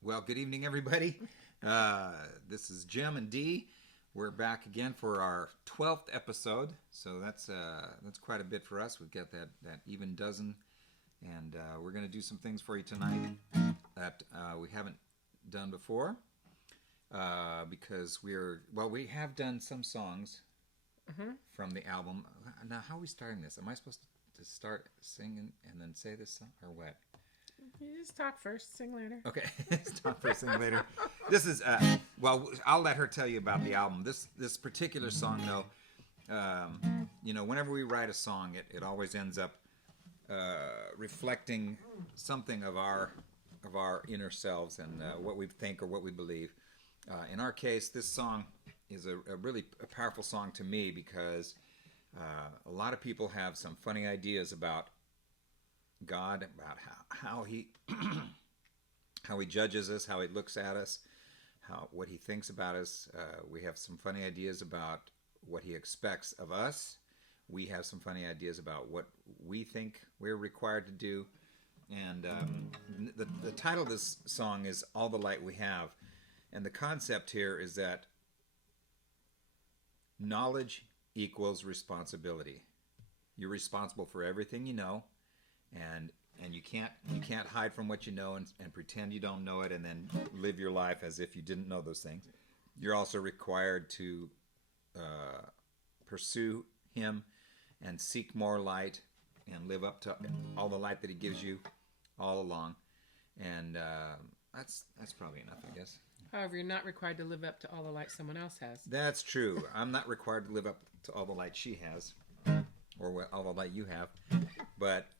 Well, good evening, everybody. This is Jim and Dee. We're back again for our 12th episode, so that's quite a bit for us. We've got that even dozen, and we're going to do some things for you tonight that we haven't done before because we have done some songs from the album. Now, how are we starting this? Am I supposed to start singing and then say this song, or what? You just talk first, sing later. Okay, talk first, sing later. This is I'll let her tell you about the album. This particular song, though, whenever we write a song, it always ends up reflecting something of our inner selves and what we think or what we believe. In our case, this song is a really powerful song to me because a lot of people have some funny ideas about God, about how he how he judges us, how he looks at us, what he thinks about us. We have some funny ideas about what he expects of us. We have some funny ideas about what we think we're required to do. And the title of this song is "All the Light We Have," and the concept here is that knowledge equals responsibility. You're responsible for everything you know. And you can't hide from what you know and pretend you don't know it and then live your life as if you didn't know those things. You're also required to pursue him and seek more light and live up to all the light that he gives you all along. And that's probably enough, I guess. However, you're not required to live up to all the light someone else has. That's true. I'm not required to live up to all the light she has or all the light you have, but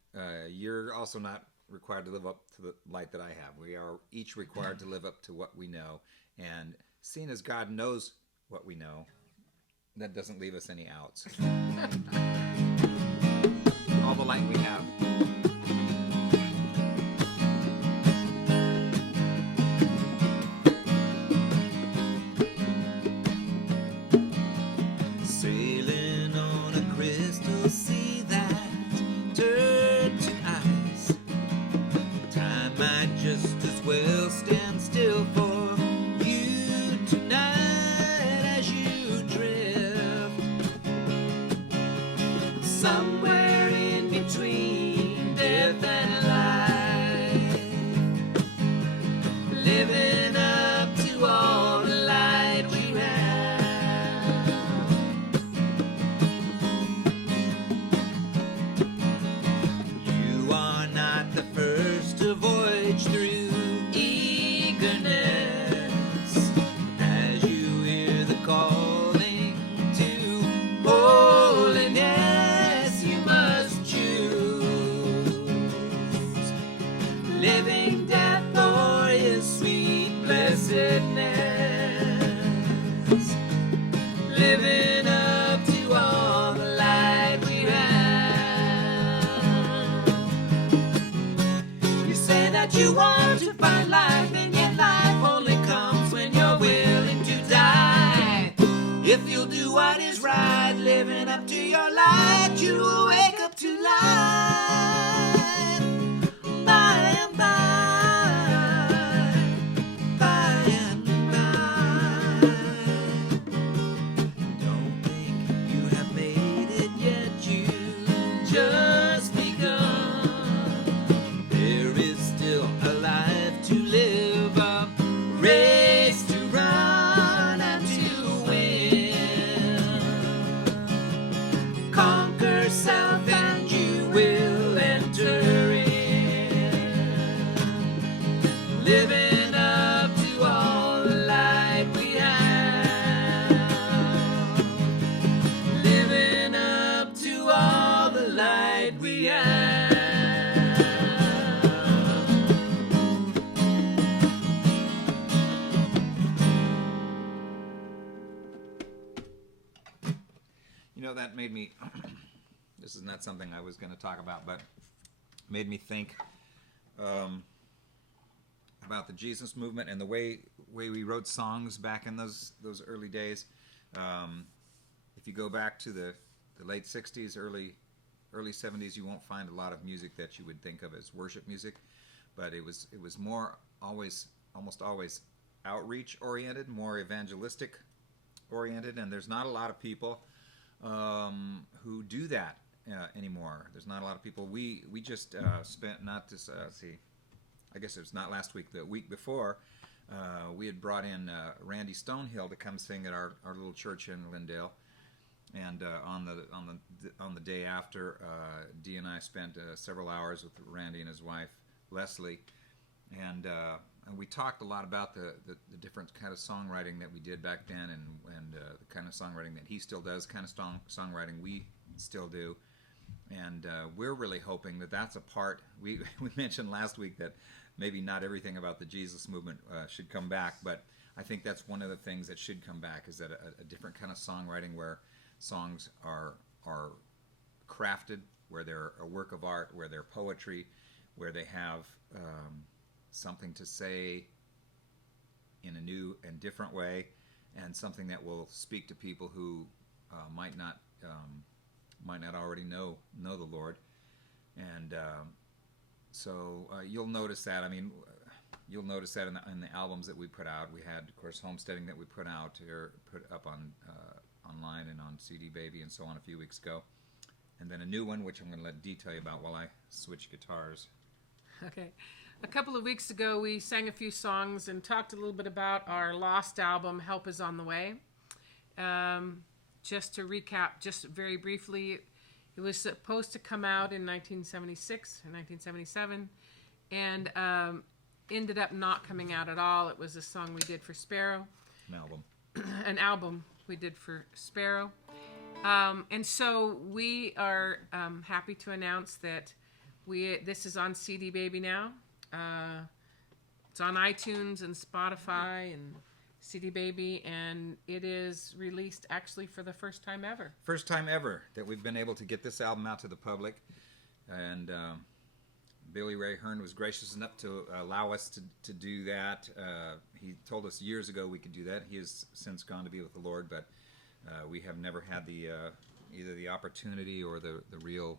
you're also not required to live up to the light that I have. We are each required to live up to what we know. And seeing as God knows what we know, that doesn't leave us any outs. All the light we have. Sailing on a crystal sea that turned to ice. Time might just as well stand still for you tonight as you drift somewhere in between death and life, living up to all the light we have. You are not the first to voyage through eagerness as you hear the calling to holiness. You must choose living death or his sweet blessedness, living up to all the light we have. You say that you want to find life, and yet life only comes when you're willing to die. If you'll do what is right, living up to your light, you will wake up to life by and by and by. Don't think you have made it yet, you just begun. There is still a life to live, a race to run and to win. Conquer self and you will enter in, living up to all the light we have, living up to all the light we have. That made me this is not something I was going to talk about, but made me think about the Jesus movement and the way we wrote songs back in those early days. If you go back to the late 60s, early 70s, you won't find a lot of music that you would think of as worship music, but it was more always almost always outreach oriented, more evangelistic oriented, and there's not a lot of people who do that anymore. There's not a lot of people. We just spent, not to see, I guess it was not last week, the week before, we had brought in Randy Stonehill to come sing at our little church in Lindale, and on the day after, Dee and I spent several hours with Randy and his wife Leslie, and we talked a lot about the different kind of songwriting that we did back then, and the kind of songwriting that he still does, kind of songwriting we still do. And we're really hoping that that's a part. We mentioned last week that maybe not everything about the Jesus movement should come back, but I think that's one of the things that should come back, is that a different kind of songwriting where songs are crafted, where they're a work of art, where they're poetry, where they have something to say in a new and different way, and something that will speak to people who might not already know the Lord. And so you'll notice that. I mean, you'll notice that in the albums that we put out. We had, of course, Homesteading that we put out, or put up on online and on CD Baby and so on a few weeks ago. And then a new one, which I'm going to let Dee tell you about while I switch guitars. Okay. A couple of weeks ago, we sang a few songs and talked a little bit about our lost album, Help Is On The Way. Just to recap, just very briefly, it was supposed to come out in 1976 or 1977, and ended up not coming out at all. It was a song we did for Sparrow. An album we did for Sparrow. And so we are happy to announce that this is on CD Baby now. It's on iTunes and Spotify and CD Baby, and it is released actually for the first time ever. First time ever that we've been able to get this album out to the public. And Billy Ray Hearn was gracious enough to allow us to do that. He told us years ago we could do that. He has since gone to be with the Lord, but we have never had either the opportunity or the real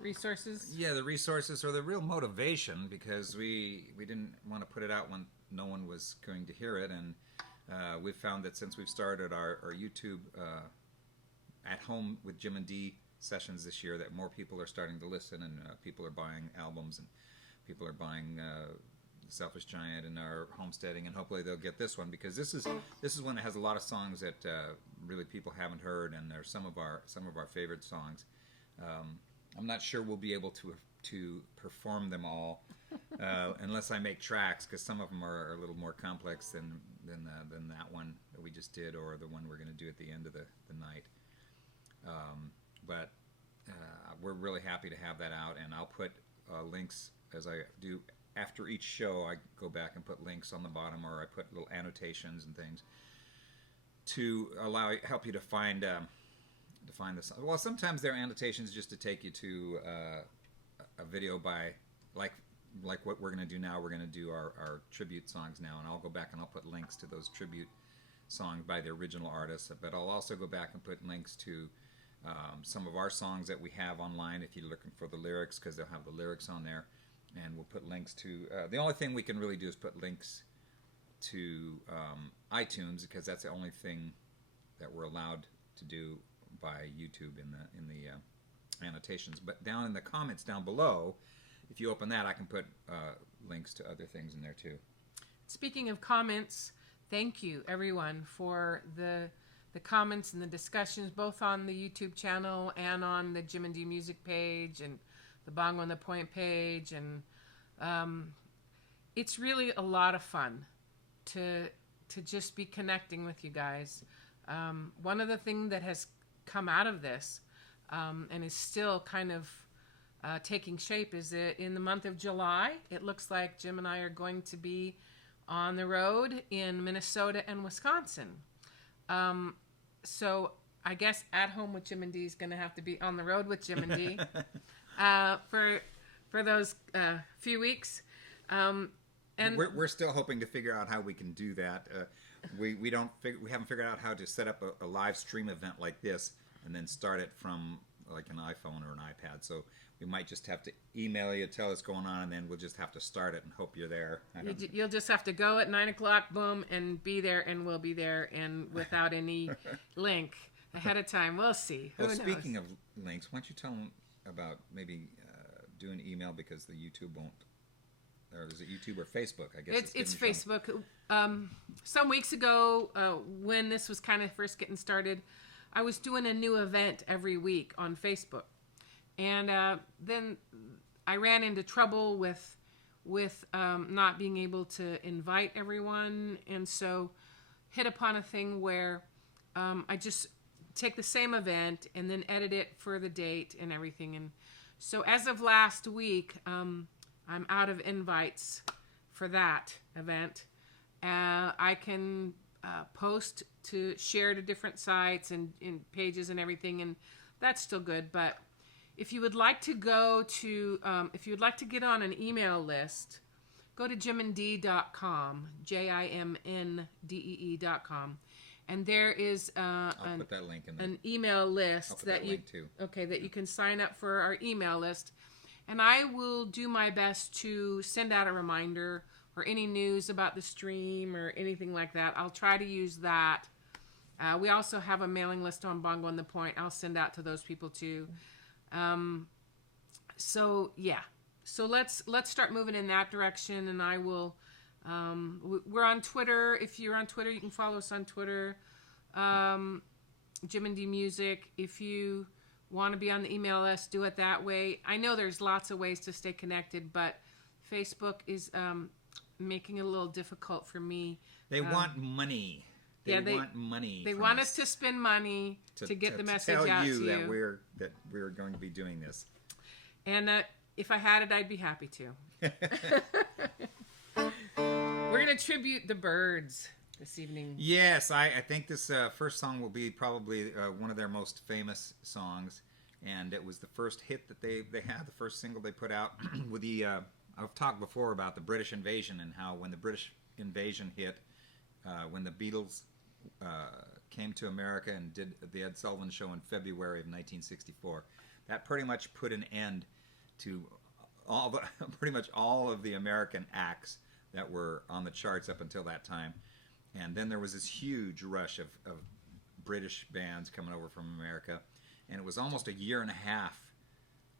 resources. Yeah, the resources or the real motivation, because we didn't want to put it out when no one was going to hear it. And we've found that since we've started our YouTube at home with Jim and Dee sessions this year, that more people are starting to listen, and people are buying albums, and people are buying The Selfish Giant and our Homesteading, and hopefully they'll get this one, because this is one that has a lot of songs that really people haven't heard, and they're some of our favorite songs. I'm not sure we'll be able to perform them all unless I make tracks, because some of them are a little more complex than that one that we just did, or the one we're going to do at the end of the night. But we're really happy to have that out, and I'll put links, as I do after each show. I go back and put links on the bottom, or I put little annotations and things to help you to find this. Well, sometimes there are annotations just to take you to a video by, like what we're going to do now. We're going to do our tribute songs now, and I'll go back and I'll put links to those tribute songs by the original artists. But I'll also go back and put links to some of our songs that we have online, if you're looking for the lyrics, because they'll have the lyrics on there. And we'll put links to the only thing we can really do is put links to iTunes, because that's the only thing that we're allowed to do by YouTube in the annotations. But down in the comments down below, if you open that, I can put links to other things in there too. Speaking of comments, thank you everyone for the comments and the discussions, both on the YouTube channel and on the Jim and Dee music page and the Bongo and the Point page. And it's really a lot of fun to just be connecting with you guys. One of the things that has come out of this and is still kind of taking shape is that in the month of July, it looks like Jim and I are going to be on the road in Minnesota and Wisconsin. So I guess At Home with Jim and Dee is going to have to be on the road with Jim and Dee for those few weeks. And we're still hoping to figure out how we can do that. We haven't figured out how to set up a live stream event like this and then start it from like an iPhone or an iPad. So we might just have to email you, tell us what's going on, and then we'll just have to start it and hope you're there. You'll just have to go at 9 o'clock, boom, and be there, and we'll be there, and without any link ahead of time. We'll see. Who knows? Speaking of links, why don't you tell them about maybe doing email, because the YouTube won't. Or is it YouTube or Facebook? I guess it's Facebook. Some weeks ago, when this was kind of first getting started, I was doing a new event every week on Facebook, and then I ran into trouble with not being able to invite everyone, and so hit upon a thing where I just take the same event and then edit it for the date and everything. And so as of last week, I'm out of invites for that event. I can post to share to different sites and in pages and everything, and that's still good. But if you would like to go to, if you would like to get on an email list, go to jimandee.com, JIMNDEE.com, and there is I'll put that link in there. An email list that you that you can sign up for our email list, and I will do my best to send out a reminder or any news about the stream or anything like that. I'll try to use that. We also have a mailing list on Bongo and the Point. I'll send out to those people too. So yeah, so let's start moving in that direction, and I will. We're on Twitter. If you're on Twitter, you can follow us on Twitter. Jim and D Music. If you want to be on the email list, do it that way. I know there's lots of ways to stay connected, but Facebook is making it a little difficult for me. They want money. They want money. They want us to spend money to get the message out to you. That we're going to be doing this. And if I had it, I'd be happy to. We're going to tribute the Byrds this evening. Yes, I think this first song will be probably one of their most famous songs, and it was the first hit that they had, the first single they put out. With the I've talked before about the British invasion and how when the British invasion hit, when the Beatles came to America and did the Ed Sullivan Show in February of 1964, that pretty much put an end to pretty much all of the American acts that were on the charts up until that time. And then there was this huge rush of British bands coming over from America, and it was almost a year and a half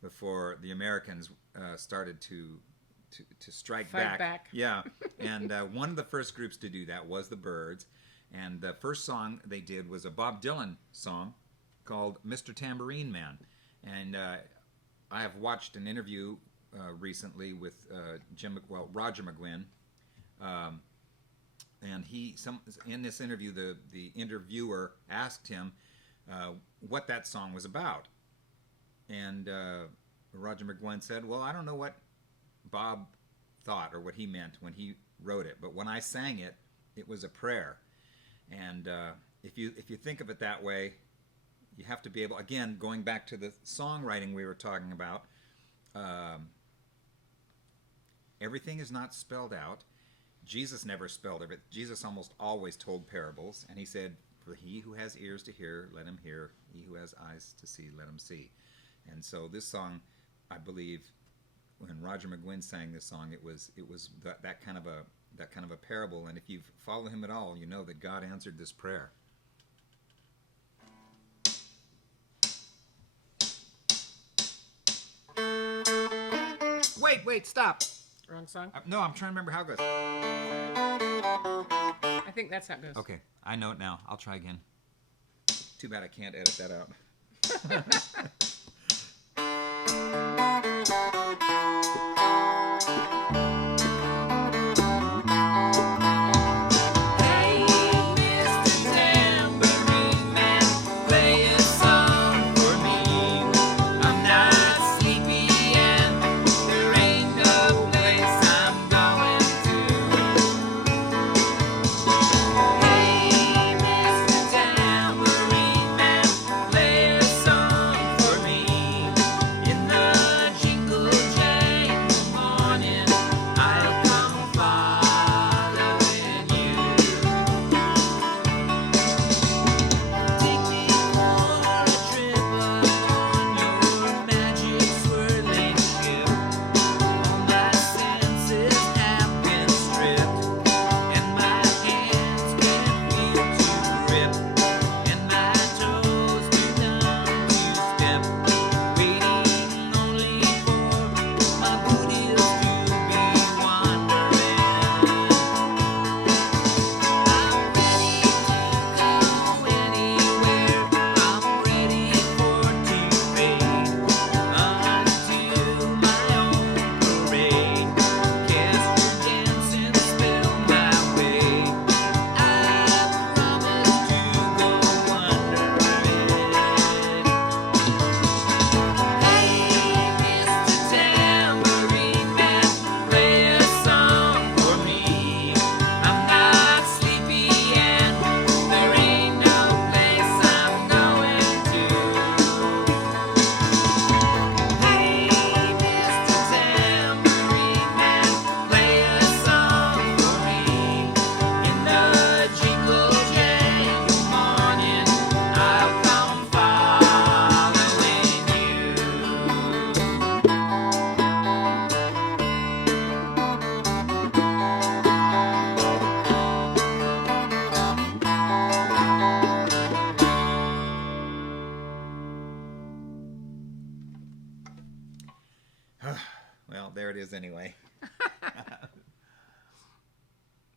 before the Americans started to strike back. Yeah, and one of the first groups to do that was the Byrds, and the first song they did was a Bob Dylan song called "Mr. Tambourine Man," and I have watched an interview recently with Roger McGuinn. And in this interview, the interviewer asked him what that song was about. And Roger McGuinn said, well, I don't know what Bob thought or what he meant when he wrote it, but when I sang it, it was a prayer. And if you think of it that way, you have to be able, again, going back to the songwriting we were talking about, everything is not spelled out. Jesus never spelled it. Jesus almost always told parables, and he said, for he who has ears to hear, let him hear. He who has eyes to see, let him see. And so this song, I believe, when Roger McGuinn sang this song, it was that kind of a parable. And if you've followed him at all, you know that God answered this prayer. Wait, stop. Wrong song? No, I'm trying to remember how it goes. I think that's how it goes. Okay, I know it now. I'll try again. Too bad I can't edit that out.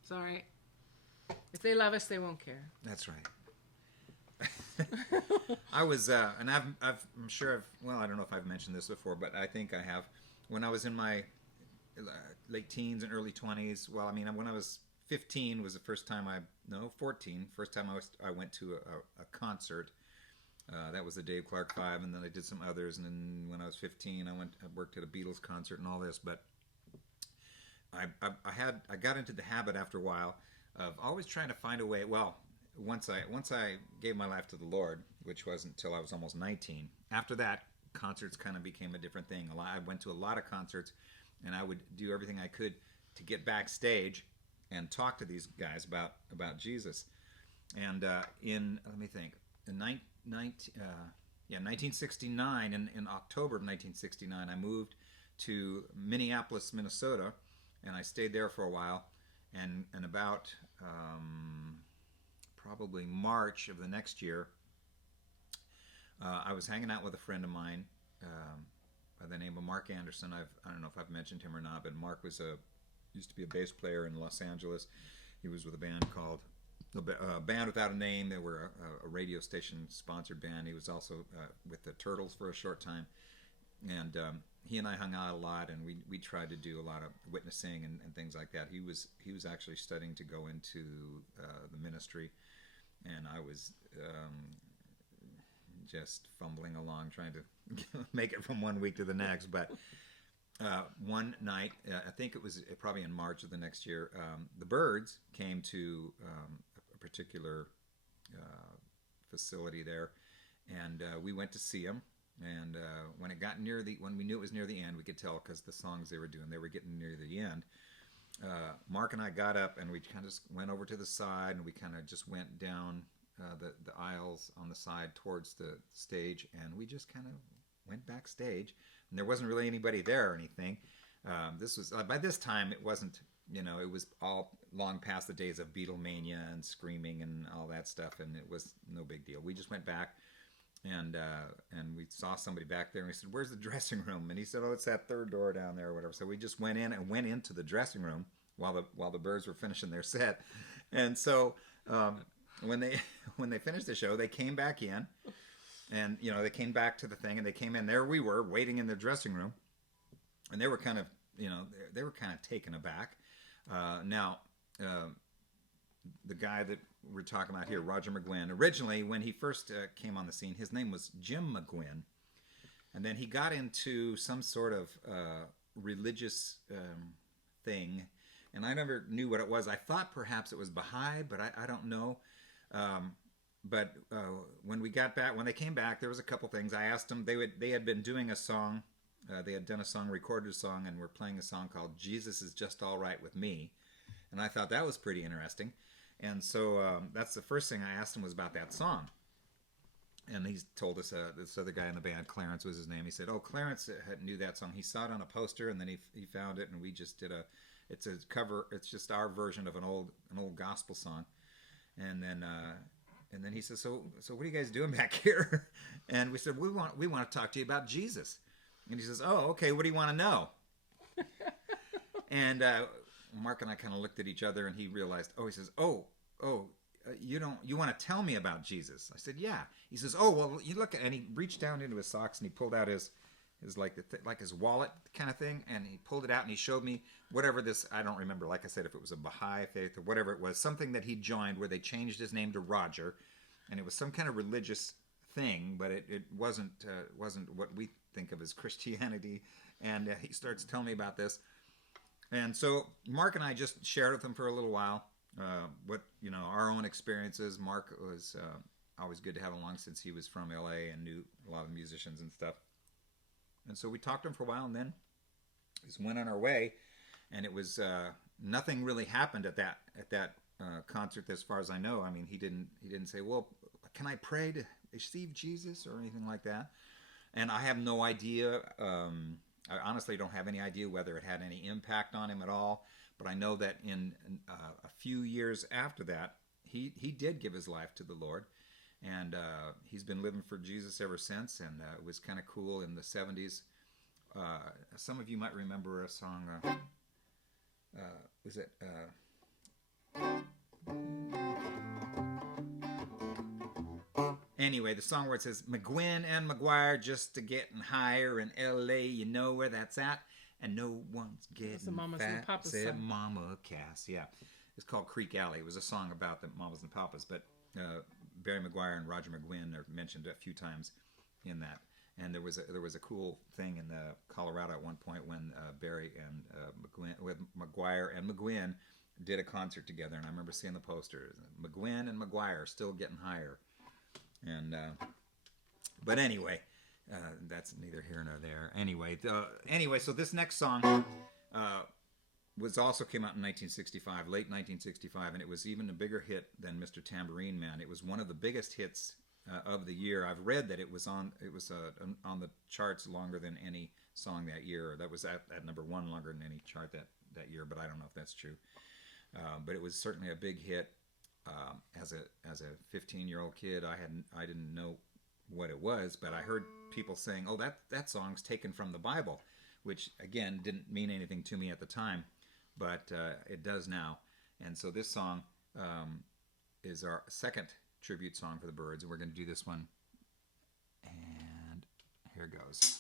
Sorry. If they love us, they won't care. That's right. I was, and I'm sure well, I don't know if I've mentioned this before, but I think I have. When I was in my late teens and early 20s, well, I mean, when I was 15 was the first time 14, first time I went to a concert. That was the Dave Clark 5, and then I did some others, and then when I was 15, I worked at a Beatles concert and all this, but I got into the habit after a while of always trying to find a way. Well, once I gave my life to the Lord, which wasn't until I was almost 19. After that, concerts kind of became a different thing. I went to a lot of concerts, and I would do everything I could to get backstage and talk to these guys about Jesus. And let me think, in 1969, in October of 1969, I moved to Minneapolis, Minnesota, and I stayed there for a while. And about probably March of the next year, I was hanging out with a friend of mine by the name of Mark Anderson. I don't know if I've mentioned him or not, but Mark used to be a bass player in Los Angeles. He was with a band called Band Without a Name. They were a radio station sponsored band. He was also with the Turtles for a short time, and he and I hung out a lot, and we tried to do a lot of witnessing and things like that. He was actually studying to go into the ministry, and I was just fumbling along trying to make it from one week to the next. But one night, I think it was probably in March of the next year, the Byrds came to a particular facility there, and we went to see them. And when we knew it was near the end, we could tell because the songs they were doing, they were getting near the end. Mark and I got up, and we kind of went over to the side, and we kind of just went down the aisles on the side towards the stage, and we just kind of went backstage. And there wasn't really anybody there or anything. This was by this time it wasn't, it was all long past the days of Beatlemania and screaming and all that stuff, and it was no big deal. We just went back. And we saw somebody back there, and we said, "Where's the dressing room?" And he said, "Oh, it's that third door down there," or whatever. So we just went into the dressing room while the Byrds were finishing their set. And so when they finished the show, they came back in, and they came back to the thing, and they came in. There we were waiting in the dressing room, and they were kind of they were kind of taken aback. Now the guy that we're talking about here, Roger McGuinn, originally when he first came on the scene, his name was Jim McGuinn, and then he got into some sort of religious thing, and I never knew what it was. I thought perhaps it was Baha'i, but I don't know. But when they came back, there was a couple things. I asked them. They had been doing a song. They had done a song, recorded a song, and were playing a song called "Jesus Is Just All Right with Me," and I thought that was pretty interesting. And so that's the first thing I asked him was about that song. And he told us, this other guy in the band, Clarence was his name. He said, "Oh, Clarence knew that song. He saw it on a poster, and then he found it, and we just did it's a cover. It's just our version of an old gospel song." And then he says, "So what are you guys doing back here?" And we said, "We want to talk to you about Jesus." And he says, "Oh, okay. What do you want to know?" And Mark and I kind of looked at each other, and he realized, he says, you want to tell me about Jesus? I said, "Yeah." He says, "Oh, well, you look," and he reached down into his socks, and he pulled out his like his wallet kind of thing, and he pulled it out, and he showed me whatever this, I don't remember, like I said, if it was a Baha'i faith or whatever it was, something that he joined where they changed his name to Roger, and it was some kind of religious thing, but it wasn't what we think of as Christianity. And he starts telling me about this. And so Mark and I just shared with him for a little while our own experiences. Mark was always good to have along since he was from LA and knew a lot of musicians and stuff. And so we talked to him for a while, and then just went on our way. And it was nothing really happened at that concert, as far as I know. I mean, he didn't say, "Well, can I pray to receive Jesus?" or anything like that. And I have no idea. I honestly don't have any idea whether it had any impact on him at all. But I know that in a few years after that, he did give his life to the Lord. And he's been living for Jesus ever since. And it was kind of cool in the 70s. Some of you might remember a song, was it Anyway, the song where it says, McGuinn and McGuire just a getting higher in L.A., you know where that's at, and no one's getting the Mamas and the fat, Papas said song. Mama Cass. Yeah, it's called Creek Alley. It was a song about the Mamas and Papas, but Barry McGuire and Roger McGuinn are mentioned a few times in that. And there was a cool thing in Colorado at one point when Barry and McGuire and McGuinn did a concert together, and I remember seeing the posters. McGuinn and McGuire still getting higher. And but anyway, that's neither here nor there. Anyway, so this next song was also came out in 1965, late 1965, and it was even a bigger hit than Mr. Tambourine Man. It was one of the biggest hits of the year. I've read that it was on the charts longer than any song that year. That was at number one longer than any chart that year, but I don't know if that's true. But it was certainly a big hit. As a 15-year-old kid, I didn't know what it was, but I heard people saying, "Oh, that song's taken from the Bible," which again didn't mean anything to me at the time, but it does now. And so this song is our second tribute song for the Byrds, and we're going to do this one. And here goes.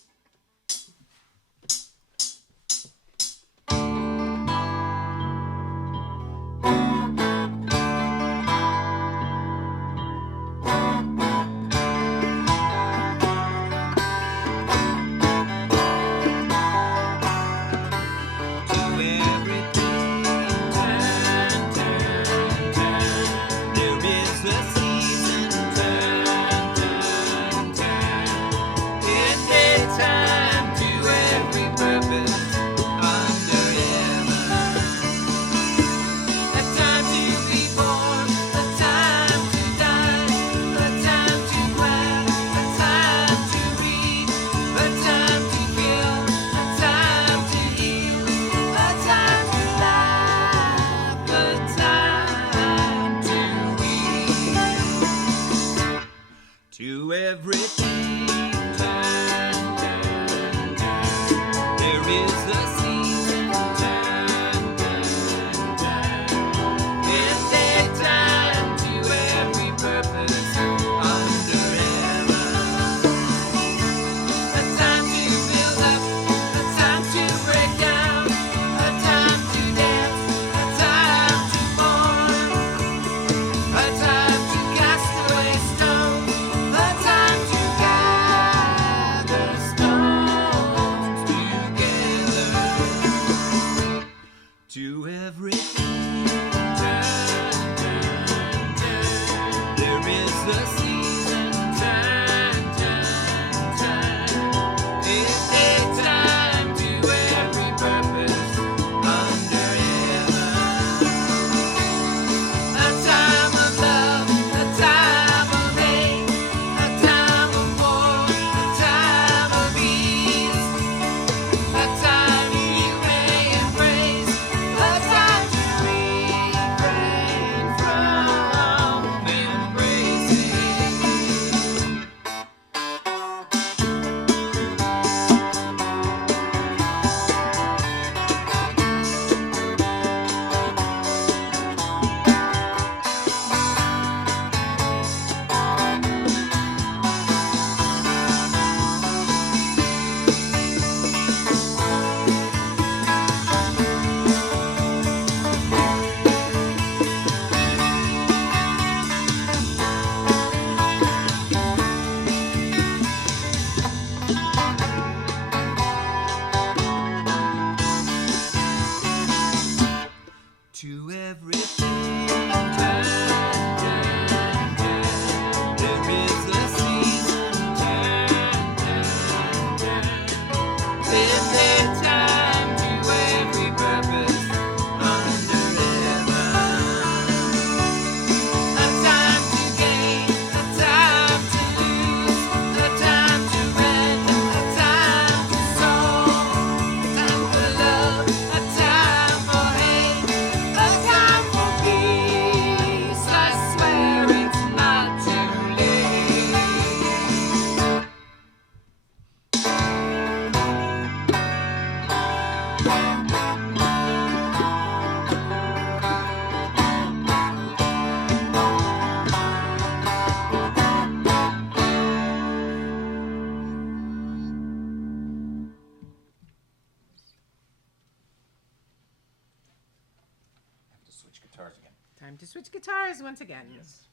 switch guitars again. Time to switch guitars once again. Yes.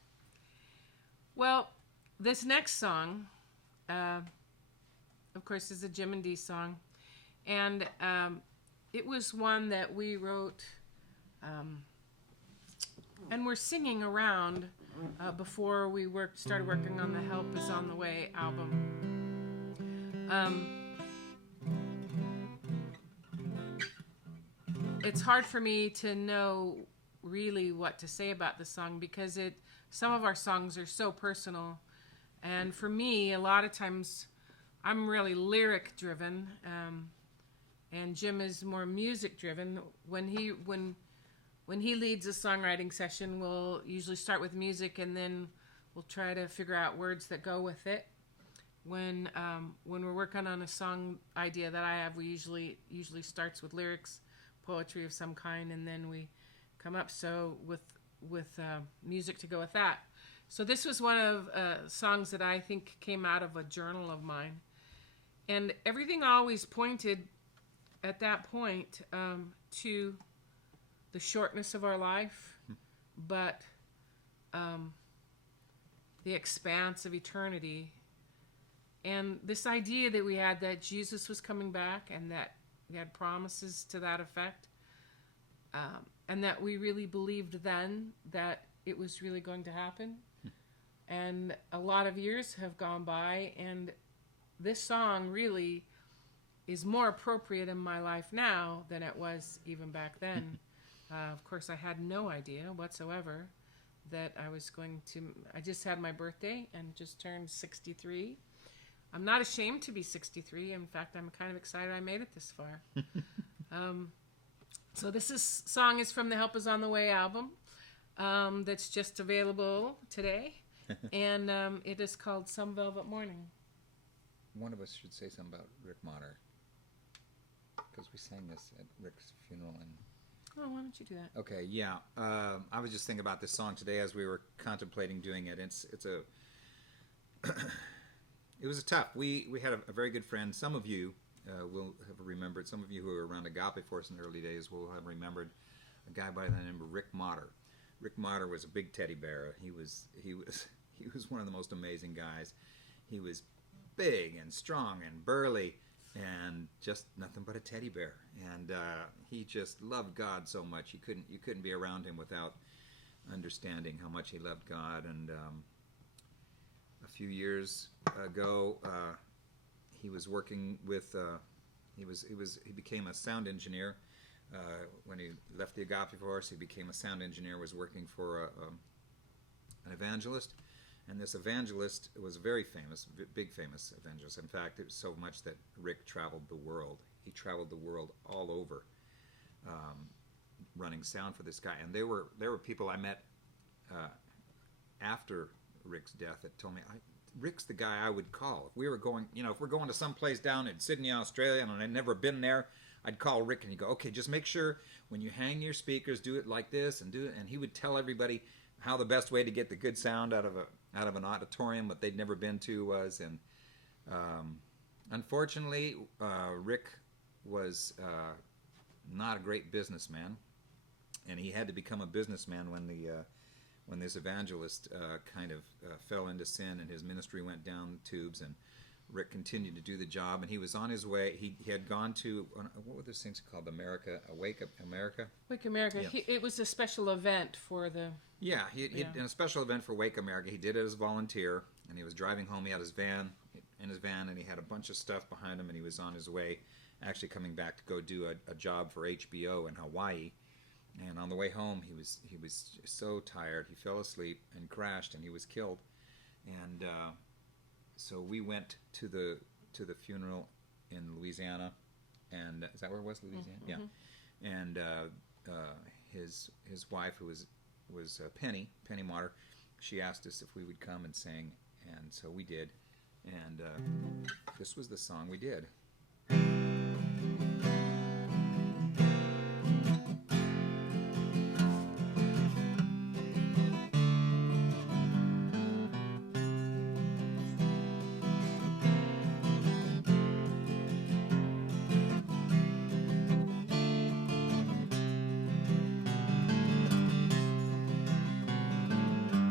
Well, this next song, of course, is a Jim and Dee song. And it was one that we wrote and we're singing around before we started working on the Help Is On The Way album. It's hard for me to know really what to say about the song because some of our songs are so personal. And for me, a lot of times I'm really lyric driven, and Jim is more music driven. When he leads a songwriting session, we'll usually start with music and then we'll try to figure out words that go with it. When we're working on a song idea that I have, we usually starts with lyrics, poetry of some kind, and then we come up with music to go with that. So this was one of songs that I think came out of a journal of mine, and everything always pointed at that point to the shortness of our life, but the expanse of eternity, and this idea that we had that Jesus was coming back and that we had promises to that effect, and that we really believed then that it was really going to happen. And a lot of years have gone by, and this song really is more appropriate in my life now than it was even back then. Of course, I had no idea whatsoever that I just had my birthday and just turned 63. I'm not ashamed to be 63. In fact, I'm kind of excited I made it this far. So this song is from the Help Is On The Way album that's just available today. And it is called Some Velvet Morning. One of us should say something about Rick Motter, because we sang this at Rick's funeral. Oh, why don't you do that? Okay, yeah. I was just thinking about this song today as we were contemplating doing it. It was tough. We had a very good friend. Some of you will have remembered. Some of you who were around Agape for us in the early days will have remembered a guy by the name of Rick Motter. Rick Motter was a big teddy bear. He was one of the most amazing guys. He was big and strong and burly and just nothing but a teddy bear. And he just loved God so much. You couldn't be around him without understanding how much he loved God. And a few years ago, he was working with. He became a sound engineer. When he left the Agape Force, he became a sound engineer. Was working for an evangelist, and this evangelist was very famous, big famous evangelist. In fact, it was so much that Rick traveled the world. He traveled the world all over, running sound for this guy. And there were people I met after Rick's death that told me, Rick's the guy I would call if we were going. If we're going to some place down in Sydney, Australia, and I'd never been there, I'd call Rick and he'd go, okay, just make sure when you hang your speakers, do it like this and do it. And he would tell everybody how the best way to get the good sound out of an auditorium that they'd never been to was. And unfortunately, Rick was not a great businessman, and he had to become a businessman when this evangelist kind of fell into sin and his ministry went down the tubes, and Rick continued to do the job, and he was on his way. He had gone to, what were those things called? Wake America? Wake America. Yeah. It was a special event for the... Yeah, he in a special event for Wake America. He did it as a volunteer, and he was driving home. He had his van, and he had a bunch of stuff behind him, and he was on his way, actually coming back to go do a job for HBO in Hawaii. And on the way home, he was so tired, he fell asleep and crashed, and he was killed. And so we went to the funeral in Louisiana, and is that where it was, Louisiana? Mm-hmm. Yeah. And his wife, who was Penny Motter, she asked us if we would come and sing, and so we did. And this was the song we did.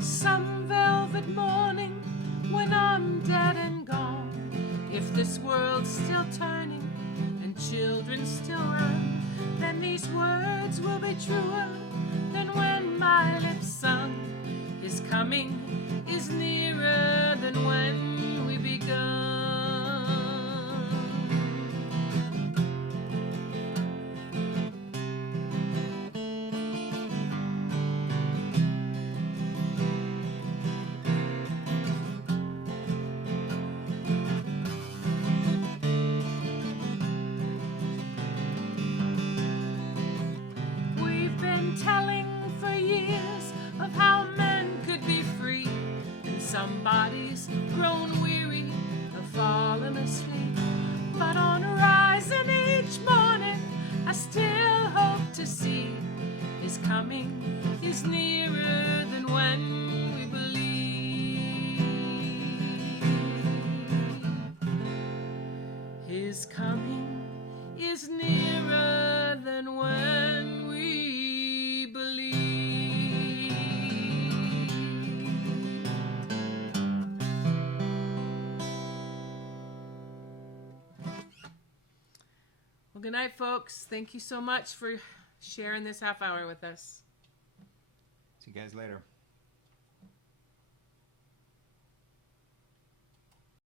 some velvet morning when I'm dead and gone. If this world's still turning and children still run, then these words will be truer than when my lips sung. His coming is nearer than when we begun. We've been telling for years of how men could be free, and somebody's grown weary of falling asleep. But on horizon each morning, I still hope to see his coming is nearer than when we believe. His coming is nearer than when we believe. Well, good night, folks. Thank you so much for sharing this half hour with us. See you guys later.